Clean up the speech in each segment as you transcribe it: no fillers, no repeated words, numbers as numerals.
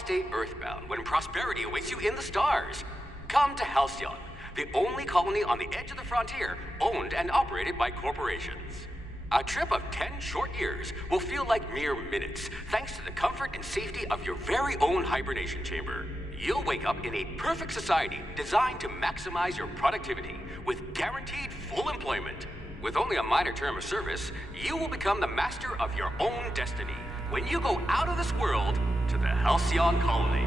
stay earthbound when prosperity awaits you in the stars? Come to Halcyon, the only colony on the edge of the frontier, owned and operated by corporations. A trip of 10 short years will feel like mere minutes, thanks to the comfort and safety of your very own hibernation chamber. You'll wake up in a perfect society designed to maximize your productivity, with guaranteed full employment. With only a minor term of service, you will become the master of your own destiny when you go out of this world to the Halcyon colony.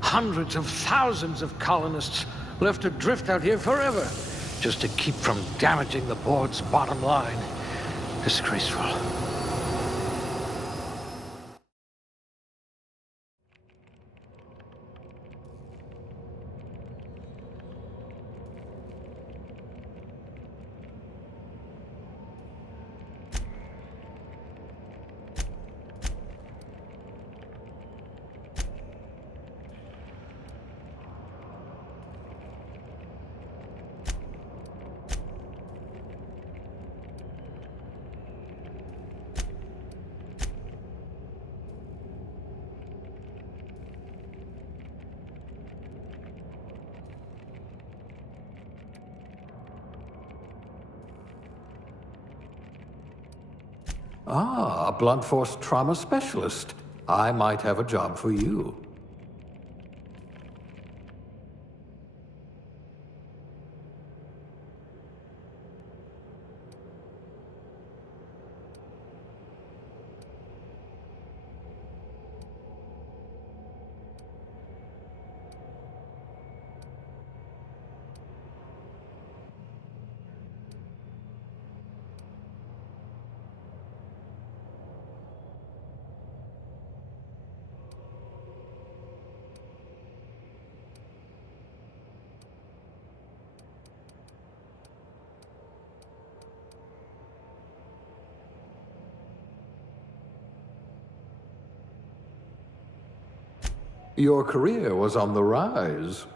Hundreds of thousands of colonists left to drift out here forever, just to keep from damaging the board's bottom line. Disgraceful. Ah, a blunt force trauma specialist. I might have a job for you. Your career was on the rise.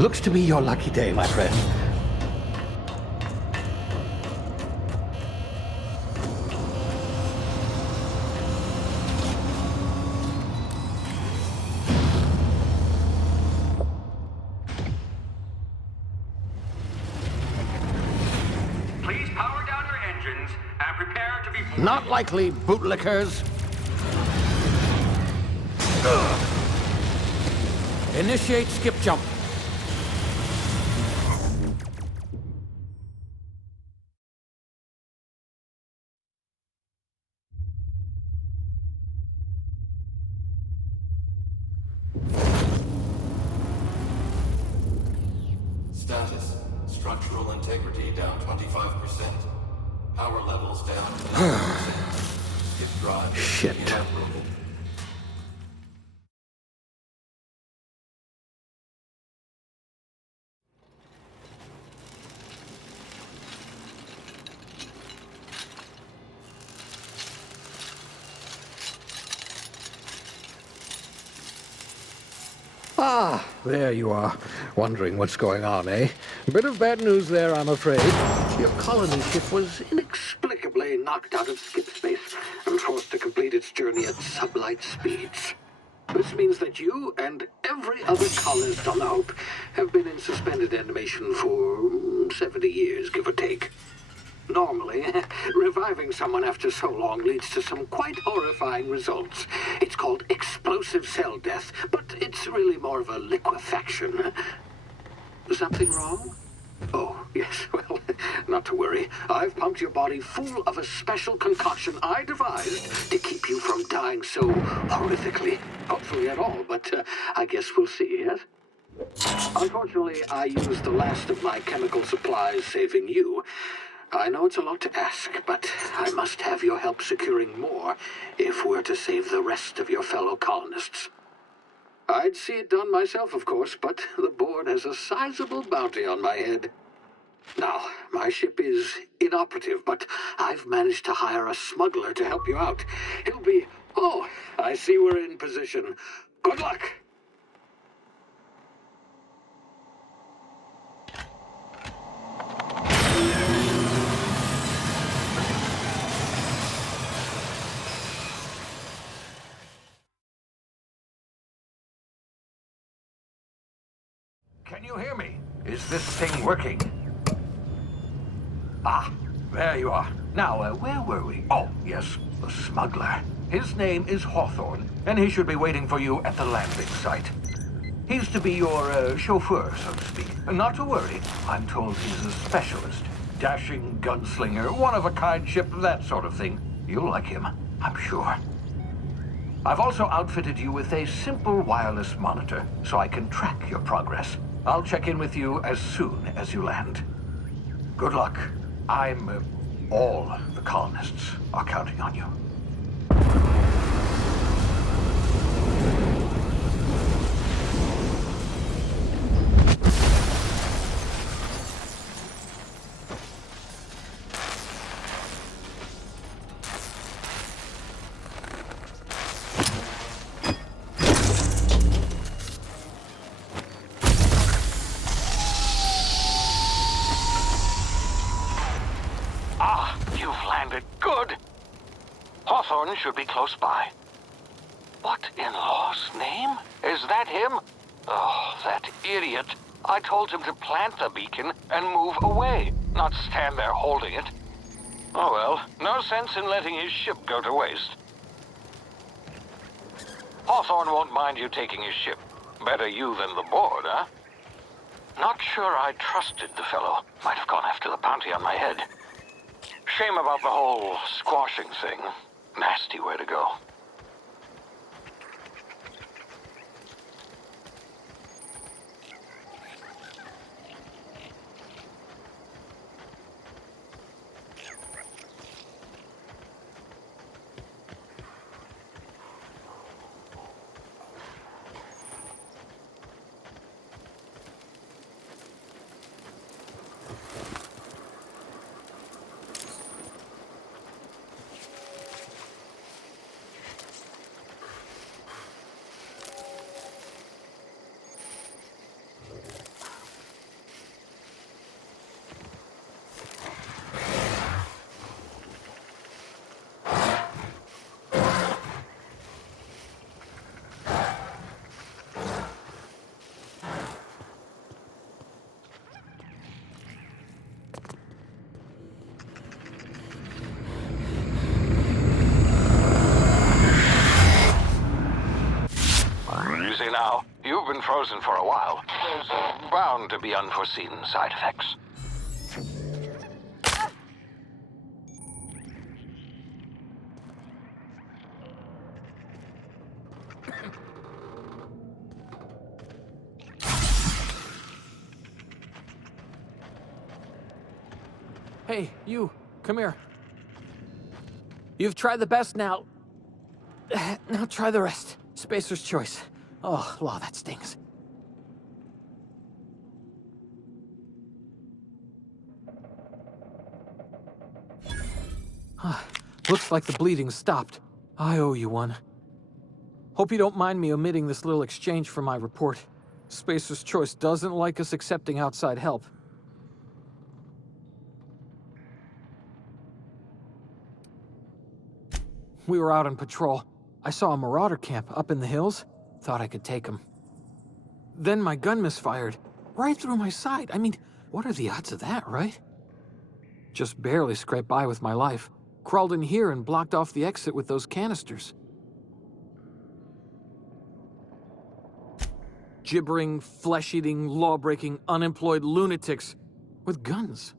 Looks to be your lucky day, my friend. Please power down your engines and prepare to be... Not likely, bootlickers. Initiate skip jump. Status. Structural integrity down 25%. Power levels down 10%. If drive is Shit. uprooted. Ah, there you are. Wondering what's going on, eh? Bit of bad news there, I'm afraid. Your colony ship was inexplicably knocked out of skip space and forced to complete its journey at sublight speeds. This means that you and every other colonist on the Hope have been in suspended animation for 70 years, give or take. Normally, reviving someone after so long leads to some quite horrifying results. It's called explosive cell death, but it's really more of a liquefaction. Something wrong? Oh, yes, well, not to worry. I've pumped your body full of a special concoction I devised to keep you from dying so horrifically. Hopefully at all, but I guess we'll see, yes? Unfortunately, I used the last of my chemical supplies saving you. I know it's a lot to ask, but I must have your help securing more if we're to save the rest of your fellow colonists. I'd see it done myself, of course, but the board has a sizable bounty on my head. Now, my ship is inoperative, but I've managed to hire a smuggler to help you out. He'll be... Oh, I see we're in position. Good luck! Can you hear me? Is this thing working? Ah, there you are. Now, where were we? Oh, yes, the smuggler. His name is Hawthorne, and he should be waiting for you at the landing site. He's to be your chauffeur, so to speak. Not to worry, I'm told he's a specialist. Dashing gunslinger, one-of-a-kind ship, that sort of thing. You'll like him, I'm sure. I've also outfitted you with a simple wireless monitor, so I can track your progress. I'll check in with you as soon as you land. Good luck. All the colonists are counting on you. Hawthorne should be close by. What in law's name? Is that him? Oh, that idiot. I told him to plant the beacon and move away, not stand there holding it. Oh well, no sense in letting his ship go to waste. Hawthorne won't mind you taking his ship. Better you than the board, huh? Not sure I trusted the fellow. Might have gone after the bounty on my head. Shame about the whole squashing thing. Nasty way to go. been frozen for a while. There's bound to be unforeseen side effects. Hey, you, come here. You've tried the best now. Now try the rest. Spacer's choice. Oh, law, that stings. Looks like the bleeding stopped. I owe you one. Hope you don't mind me omitting this little exchange from my report. Spacer's choice doesn't like us accepting outside help. We were out on patrol. I saw a marauder camp up in the hills. Thought I could take him. Then my gun misfired. Right through my side. I mean, what are the odds of that, right? Just barely scraped by with my life. Crawled in here and blocked off the exit with those canisters. Gibbering, flesh-eating, law-breaking, unemployed lunatics with guns.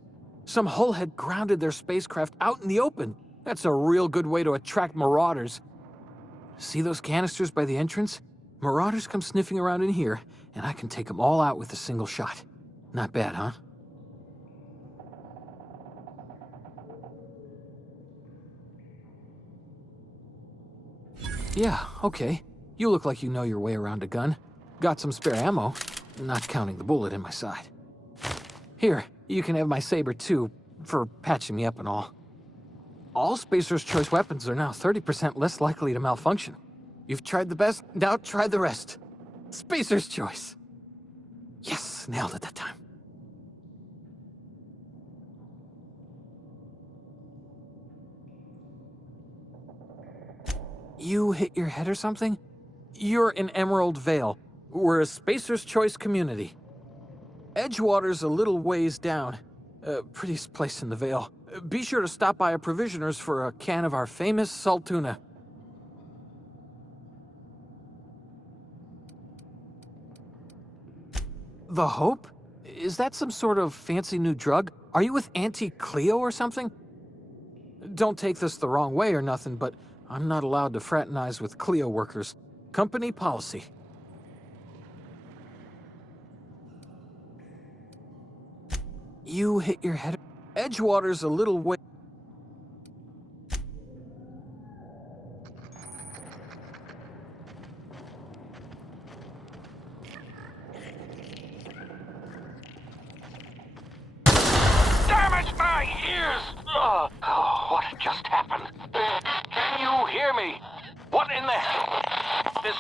Some hull had grounded their spacecraft out in the open. That's a real good way to attract marauders. See those canisters by the entrance? Marauders come sniffing around in here, and I can take them all out with a single shot. Not bad, huh? Yeah, okay. You look like you know your way around a gun. Got some spare ammo, not counting the bullet in my side. Here, you can have my saber too, for patching me up and all. All Spacer's choice weapons are now 30% less likely to malfunction. You've tried the best, now try the rest. Spacer's choice. Yes, nailed it that time. You hit your head or something? You're in Emerald Vale. We're a Spacer's Choice community. Edgewater's a little ways down. Prettiest place in the Vale. Be sure to stop by a provisioner's for a can of our famous salt tuna. The Hope? Is that some sort of fancy new drug? Are you with Auntie Cleo or something? Don't take this the wrong way or nothing, but I'm not allowed to fraternize with Cleo workers. Company policy. You hit your head. Edgewater's a little way. Damage my ears! Oh, what just happened? Can you hear me? What in the hell? This...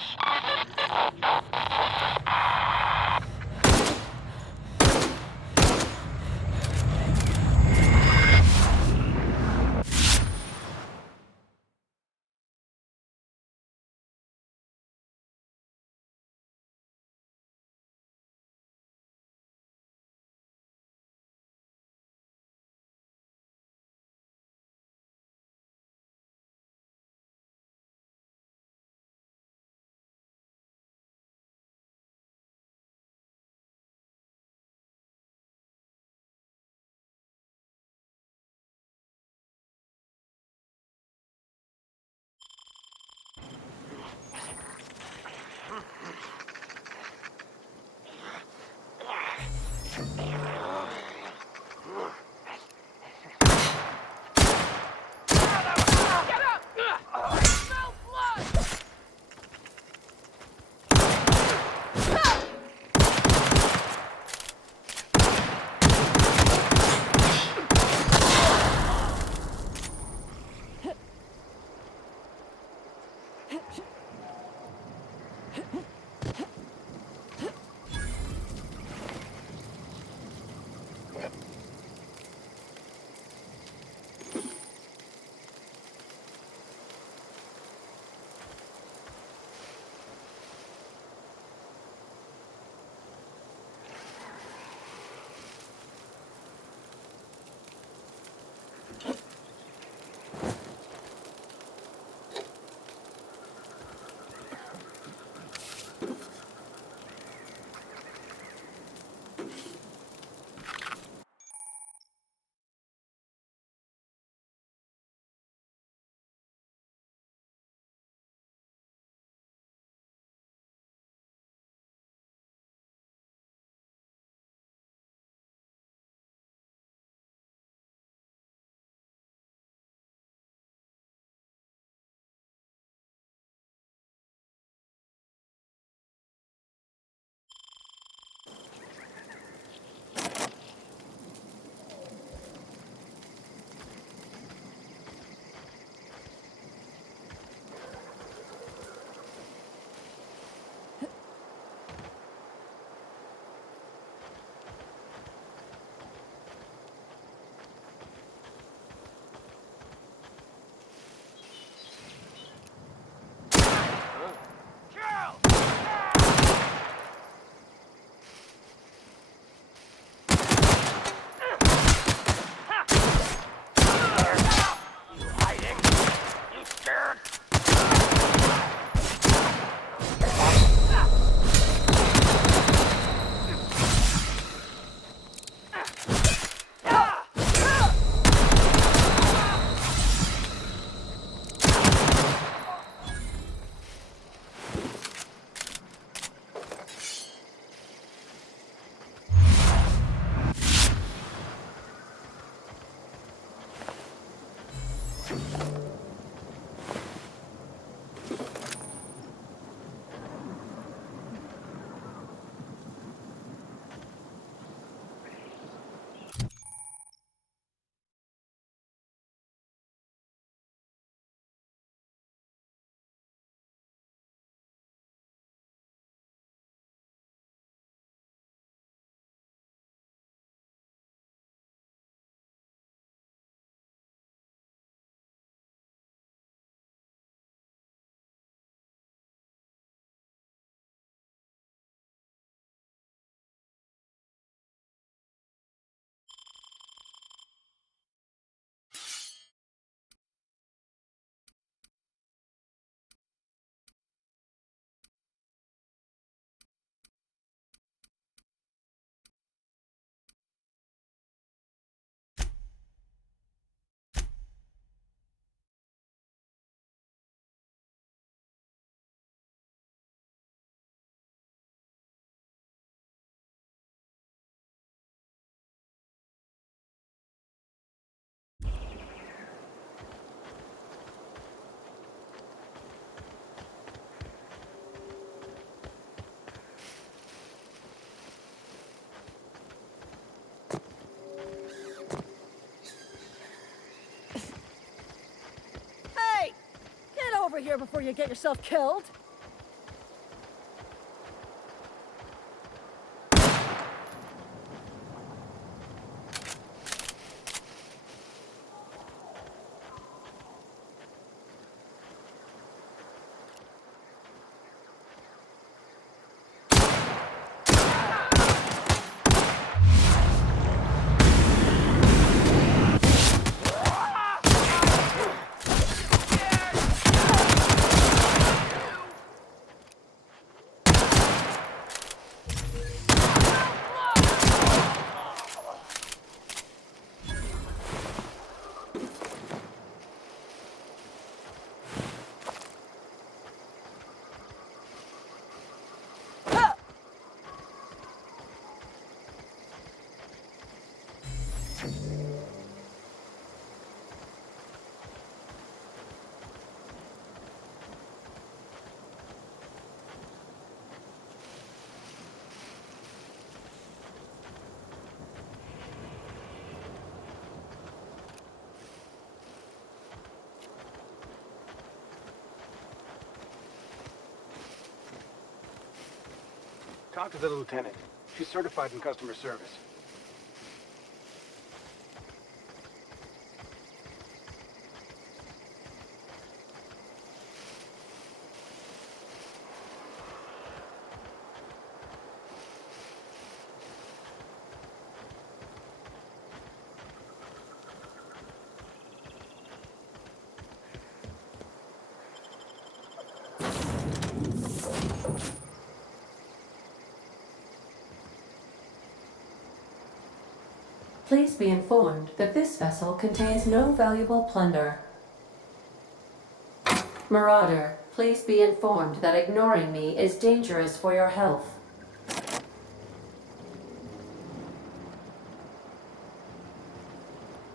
of here before you get yourself killed. Talk to the lieutenant. She's certified in customer service. Please be informed that this vessel contains no valuable plunder. Marauder, please be informed that ignoring me is dangerous for your health.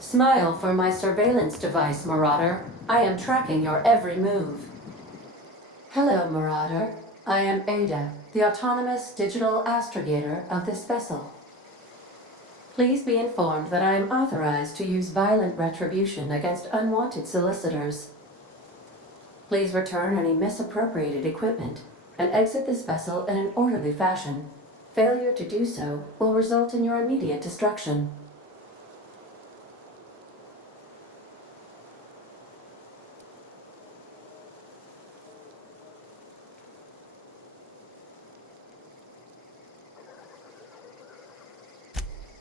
Smile for my surveillance device, Marauder. I am tracking your every move. Hello, Marauder. I am Ada, the autonomous digital astrogator of this vessel. Please be informed that I am authorized to use violent retribution against unwanted solicitors. Please return any misappropriated equipment and exit this vessel in an orderly fashion. Failure to do so will result in your immediate destruction.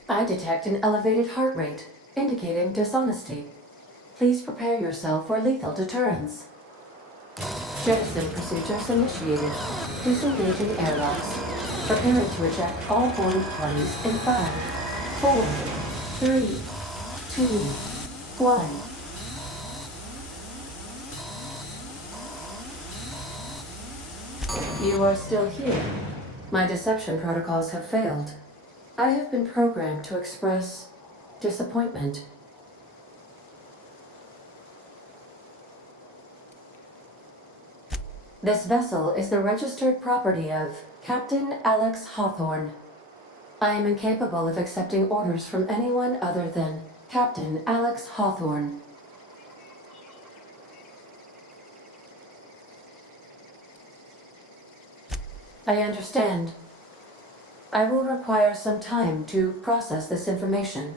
I detect an elevated heart rate, indicating dishonesty. Please prepare yourself for lethal deterrence. Jettison procedures initiated. Disengaging airlocks. Preparing to eject all boarding parties in 5, 4, 3, 2, 1. You are still here. My deception protocols have failed. I have been programmed to express disappointment. This vessel is the registered property of Captain Alex Hawthorne. I am incapable of accepting orders from anyone other than Captain Alex Hawthorne. I understand. I will require some time to process this information.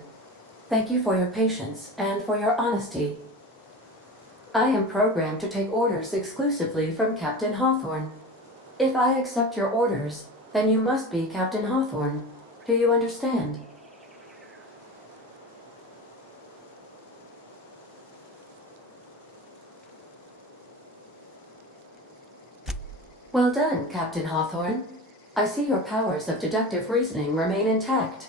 Thank you for your patience and for your honesty. I am programmed to take orders exclusively from Captain Hawthorne. If I accept your orders, then you must be Captain Hawthorne. Do you understand? Well done, Captain Hawthorne. I see your powers of deductive reasoning remain intact.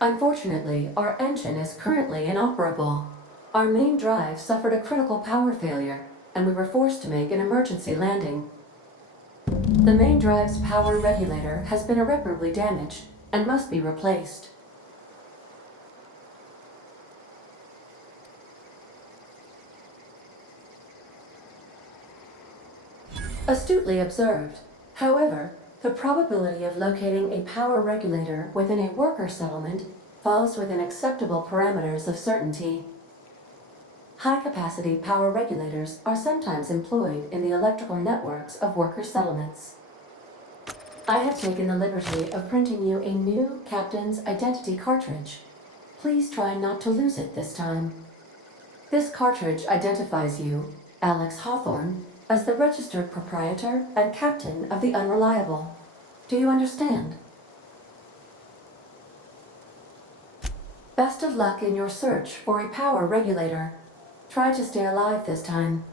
Unfortunately, our engine is currently inoperable. Our main drive suffered a critical power failure, and we were forced to make an emergency landing. The main drive's power regulator has been irreparably damaged and must be replaced. Astutely observed. However, the probability of locating a power regulator within a worker settlement falls within acceptable parameters of certainty. High-capacity power regulators are sometimes employed in the electrical networks of worker settlements. I have taken the liberty of printing you a new captain's identity cartridge. Please try not to lose it this time. This cartridge identifies you, Alex Hawthorne, as the registered proprietor and captain of the Unreliable. Do you understand? Best of luck in your search for a power regulator. Try to stay alive this time.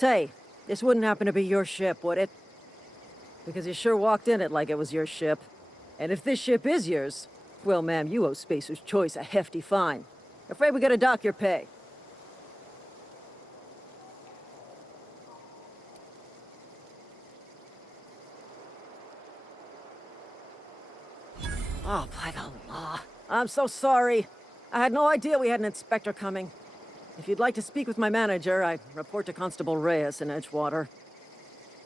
say, this wouldn't happen to be your ship, would it? Because you sure walked in it like it was your ship. And if this ship is yours, well, ma'am, you owe Spacer's Choice a hefty fine. Afraid we gotta dock your pay. Oh, by the law. I'm so sorry. I had no idea we had an inspector coming. If you'd like to speak with my manager, I'd report to Constable Reyes in Edgewater.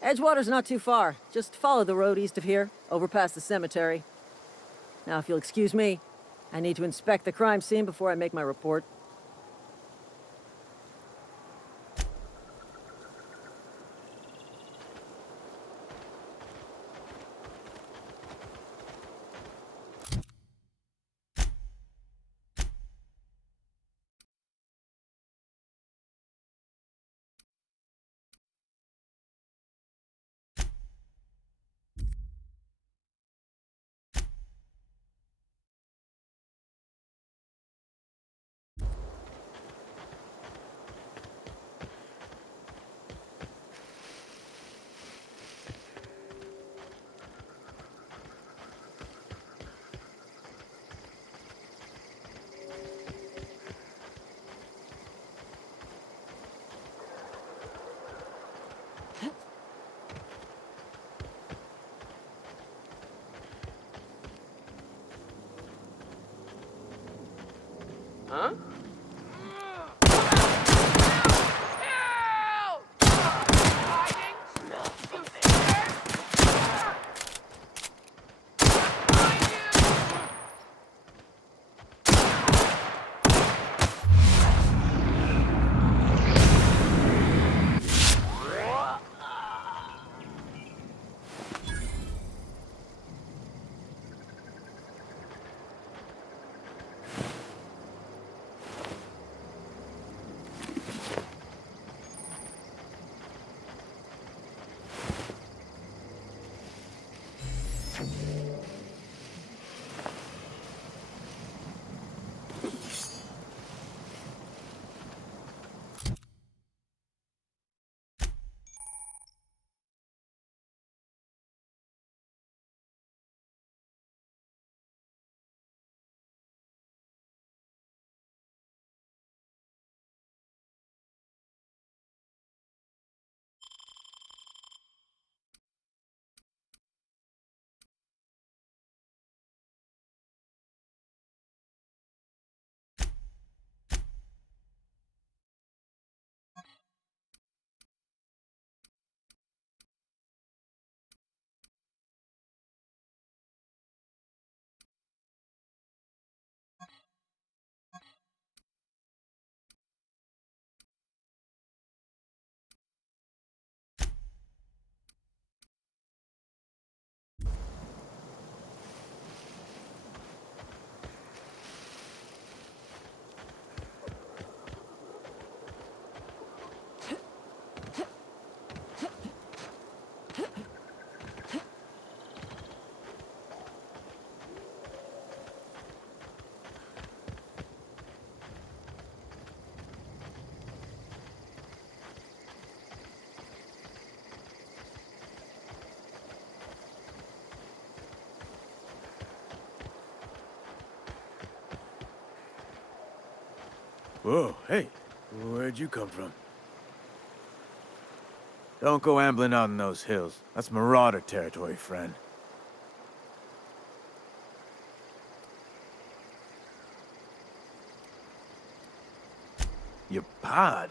Edgewater's not too far. Just follow the road east of here, over past the cemetery. Now, if you'll excuse me, I need to inspect the crime scene before I make my report. Huh? Whoa, hey, where'd you come from? Don't go ambling out in those hills. That's Marauder territory, friend. Your pod?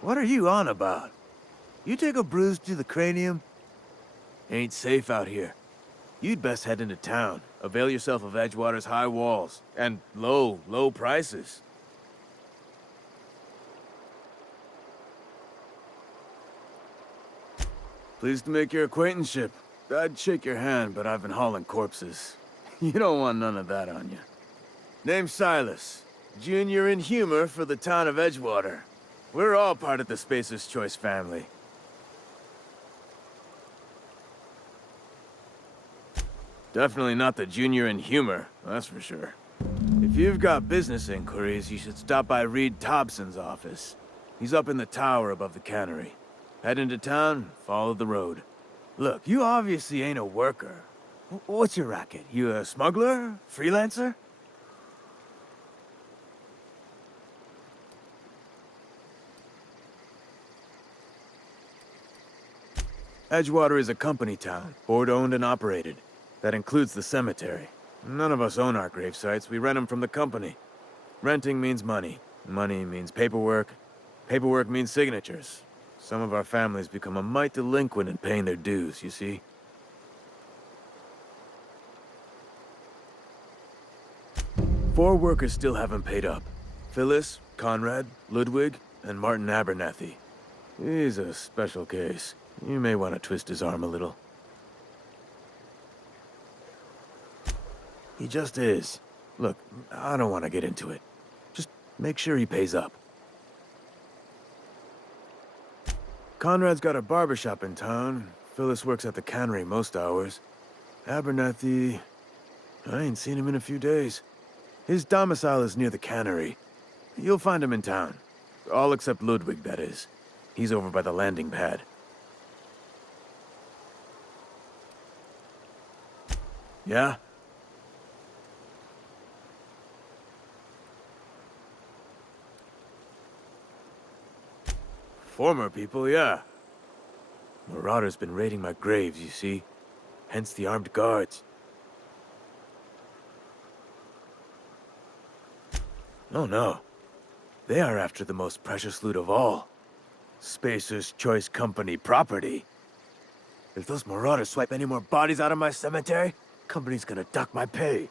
What are you on about? You take a bruise to the cranium? Ain't safe out here. You'd best head into town. Avail yourself of Edgewater's high walls. And low prices. Pleased to make your acquaintanceship. I'd shake your hand, but I've been hauling corpses. You don't want none of that on you. Name's Silas. Junior in humor for the town of Edgewater. We're all part of the Spacer's Choice family. Definitely not the junior in humor, that's for sure. If you've got business inquiries, you should stop by Reed Thompson's office. He's up in the tower above the cannery. Head into town, follow the road. Look, you obviously ain't a worker. What's your racket? You a smuggler? Freelancer? Edgewater is a company town, board-owned and operated. That includes the cemetery. None of us own our grave sites, we rent them from the company. Renting means money. Money means paperwork. Paperwork means signatures. Some of our families become a mite delinquent in paying their dues, you see? Four workers still haven't paid up. Phyllis, Conrad, Ludwig, and Martin Abernathy. He's a special case. You may want to twist his arm a little. He just is. Look, I don't want to get into it. Just make sure he pays up. Conrad's got a barbershop in town. Phyllis works at the cannery most hours. Abernathy... I ain't seen him in a few days. His domicile is near the cannery. You'll find him in town. All except Ludwig, that is. He's over by the landing pad. Yeah? Former people, yeah. Marauder's been raiding my graves, you see. Hence the armed guards. Oh no. They are after the most precious loot of all. Spacer's Choice Company property. If those marauders swipe any more bodies out of my cemetery, company's gonna dock my pay.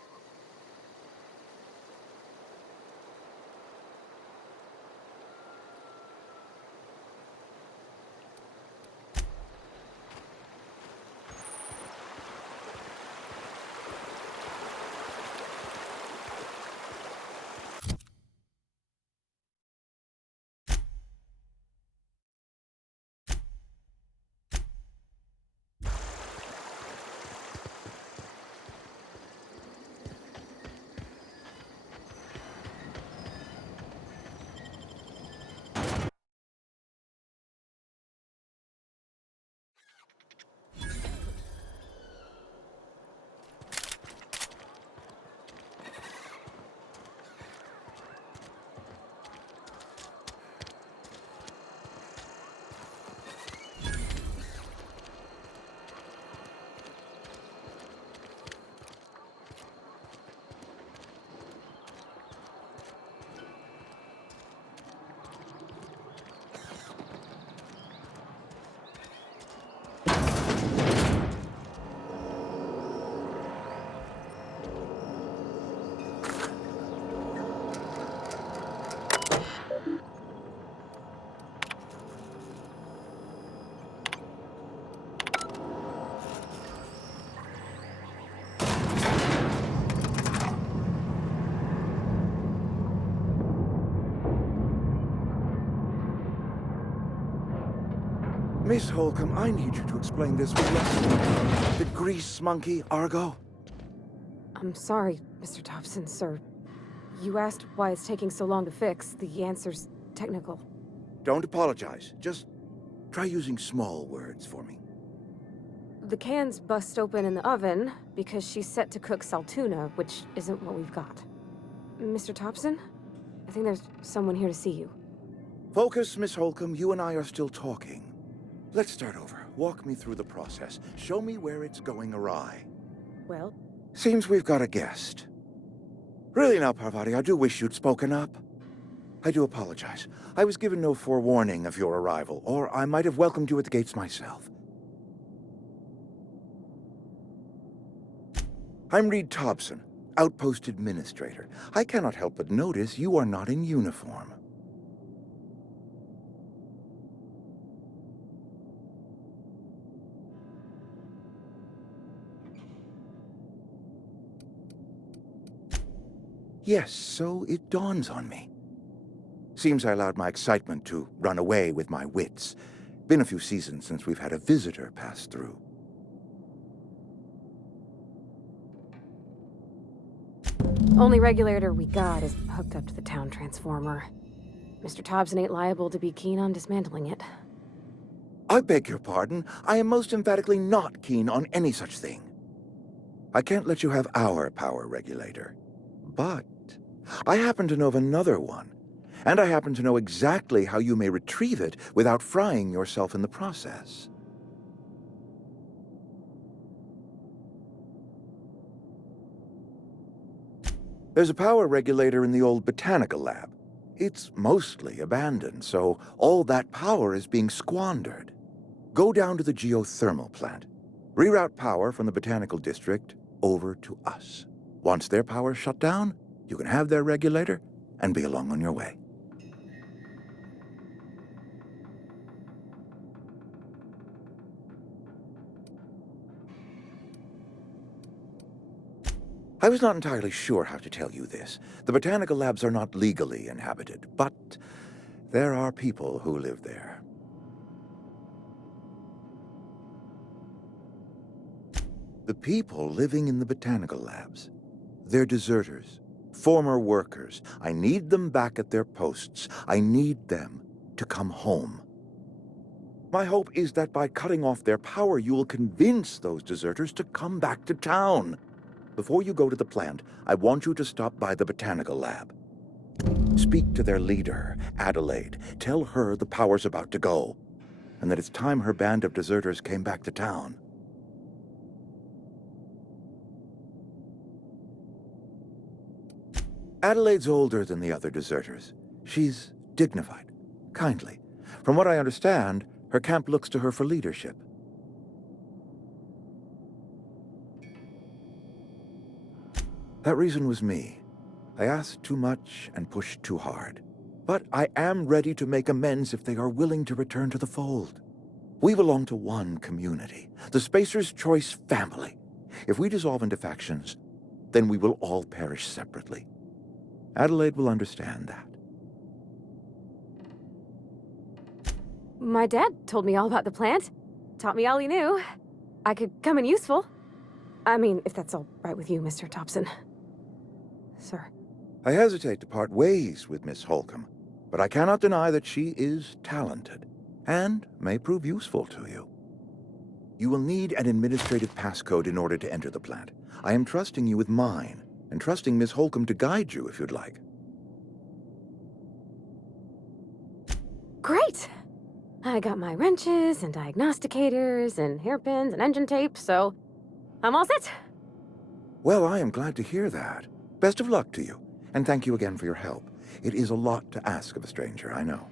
Miss Holcomb, I need you to explain this lesson. The grease monkey, Argo? I'm sorry, Mr. Thompson, sir. You asked why it's taking so long to fix. The answer's technical. Don't apologize. Just try using small words for me. The can's bust open in the oven because she's set to cook saltuna, which isn't what we've got. Mr. Thompson? I think there's someone here to see you. Focus, Miss Holcomb. You and I are still talking. Let's start over. Walk me through the process. Show me where it's going awry. Well? Seems we've got a guest. Really now, Parvati, I do wish you'd spoken up. I do apologize. I was given no forewarning of your arrival, or I might have welcomed you at the gates myself. I'm Reed Thompson, Outpost Administrator. I cannot help but notice you are not in uniform. Yes, so it dawns on me. Seems I allowed my excitement to run away with my wits. Been a few seasons since we've had a visitor pass through. Only regulator we got is hooked up to the town transformer. Mr. Thompson ain't liable to be keen on dismantling it. I beg your pardon. I am most emphatically not keen on any such thing. I can't let you have our power regulator. But I happen to know of another one. And I happen to know exactly how you may retrieve it without frying yourself in the process. There's a power regulator in the old botanical lab. It's mostly abandoned, so all that power is being squandered. Go down to the geothermal plant. Reroute power from the botanical district over to us. Once their power's shut down, you can have their regulator and be along on your way. I was not entirely sure how to tell you this. The botanical labs are not legally inhabited, but there are people who live there. The people living in the botanical labs, they're deserters, former workers. I need them back at their posts. I need them to come home. My hope is that by cutting off their power, you will convince those deserters to come back to town. Before you go to the plant, I want you to stop by the botanical lab. Speak to their leader, Adelaide. Tell her the power's about to go, and that it's time her band of deserters came back to town. Adelaide's older than the other deserters. She's dignified, kindly. From what I understand, her camp looks to her for leadership. That reason was me. I asked too much and pushed too hard. But I am ready to make amends if they are willing to return to the fold. We belong to one community, the Spacer's Choice family. If we dissolve into factions, then we will all perish separately. Adelaide will understand that. My dad told me all about the plant. Taught me all he knew. I could come in useful. I mean, if that's all right with you, Mr. Thompson. Sir. I hesitate to part ways with Miss Holcomb, but I cannot deny that she is talented and may prove useful to you. You will need an administrative passcode in order to enter the plant. I am trusting you with mine, and trusting Miss Holcomb to guide you if you'd like. Great! I got my wrenches and diagnosticators and hairpins and engine tape, so I'm all set. Well, I am glad to hear that. Best of luck to you, and thank you again for your help. It is a lot to ask of a stranger, I know.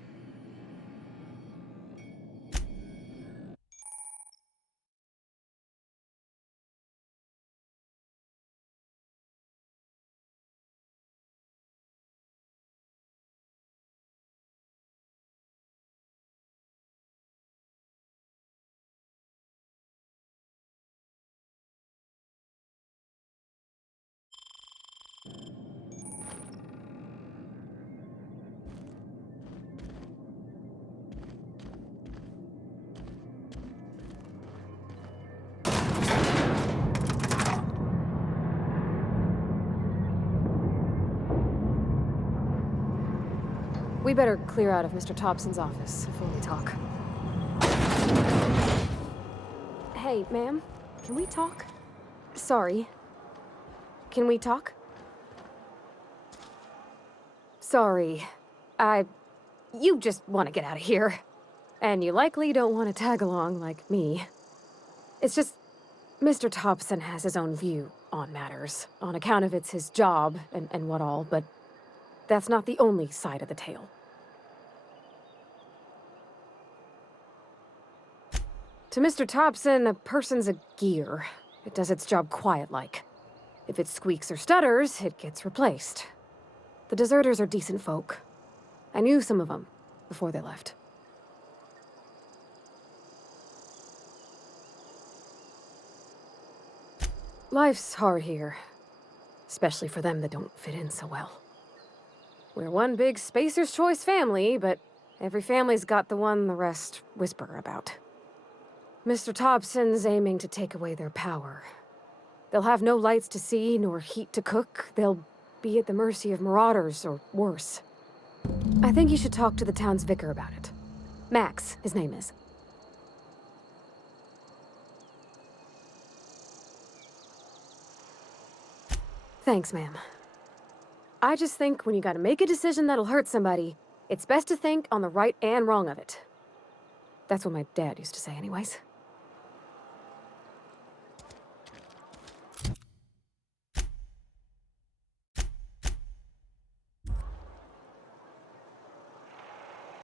We better clear out of Mr. Thompson's office before we talk. Hey, ma'am, can we talk? Sorry. Can we talk? Sorry. You just want to get out of here. And you likely don't want to tag along like me. It's just, Mr. Thompson has his own view on matters, on account of it's his job and what all, but that's not the only side of the tale. To Mr. Thompson, a person's a gear. It does its job quiet-like. If it squeaks or stutters, it gets replaced. The deserters are decent folk. I knew some of them before they left. Life's hard here, especially for them that don't fit in so well. We're one big Spacer's Choice family, but every family's got the one the rest whisper about. Mr. Thompson's aiming to take away their power. They'll have no lights to see, nor heat to cook. They'll be at the mercy of marauders, or worse. I think you should talk to the town's vicar about it. Max, his name is. Thanks, ma'am. I just think when you gotta make a decision that'll hurt somebody, it's best to think on the right and wrong of it. That's what my dad used to say anyways.